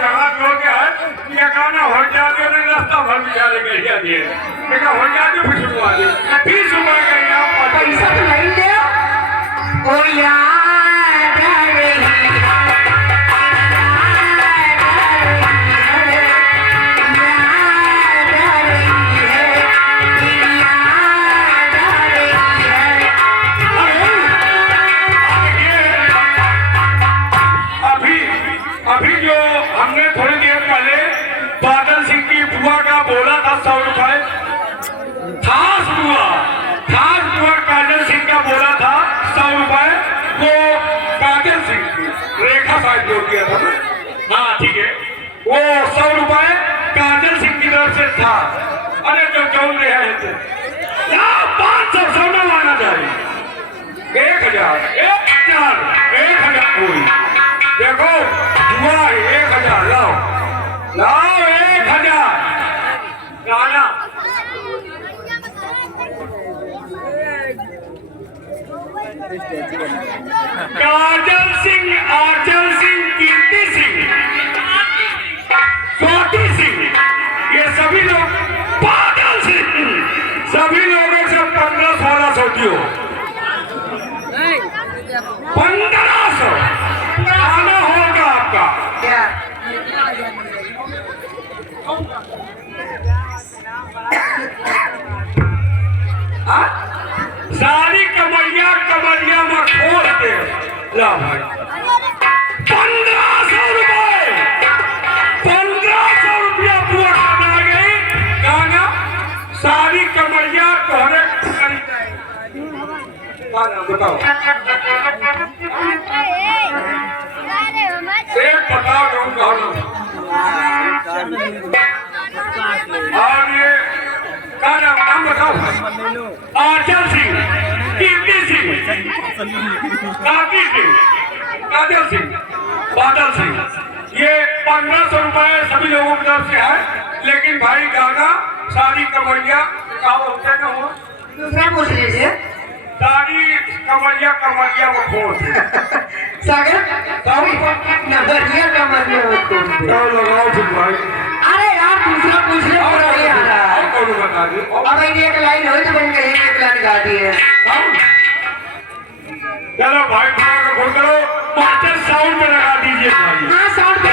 झगड़ा हो गया है ये गाना हो जाते ने रास्ता भर में जाने के लिए दिए देखा हो जाते फिर छुड़वा दे फिर सुबह का इनाम पैसा तो नहीं दे ओ यार अभी जो हमने थोड़ी देर पहले बादल सिंह की बुआ का बोला था 100 रुपए खास बुआ काजल सिंह का बोला था 100 रुपए वो काजल सिंह की रेखा साहब जोड़ दिया था ना हाँ ठीक है वो 100 रुपए काजल सिंह की तरफ से था अरे जो जोड़ रहे हैं 500 सोना लाना चाहिए 1000 कोई देखो हुआ 1000 लाओ 1000 गाना काजल सिंह आंचल सिंह कीर्ति सिंह स्वाति सिंह ये सभी लोग बादल सिंह सभी लोगों से 1500-1600 दियो 1500 गाना होगा आपका सारी कमरिया में खोल दे ला भाई 1500 रुपए 1500 रुपया पूरा करना गई गाना सारी कमरिया तोहरे बताओ एक बताओ और ये नाम बताओ आंचल सिंह कीर्ति सिंह काकी सिंह काजल सिंह बादल सिंह ये 1500 रुपए सभी लोगों की तरफ से है लेकिन भाई गाना सारी कमरिया का होते न हो दूसरा पूछ लीजिए सारी कमरिया वो खोल सागर नगरिया कमरिया तो लगाओ फिर भाई अरे यार दूसरा पूछ ले पूरा नहीं आ रहा है कौन बता दे अब एक लाइन हो तो बन गई एक लाइन गा दी है चलो भाई का फोन करो मास्टर साउंड पे लगा दीजिए भाई हाँ साउंड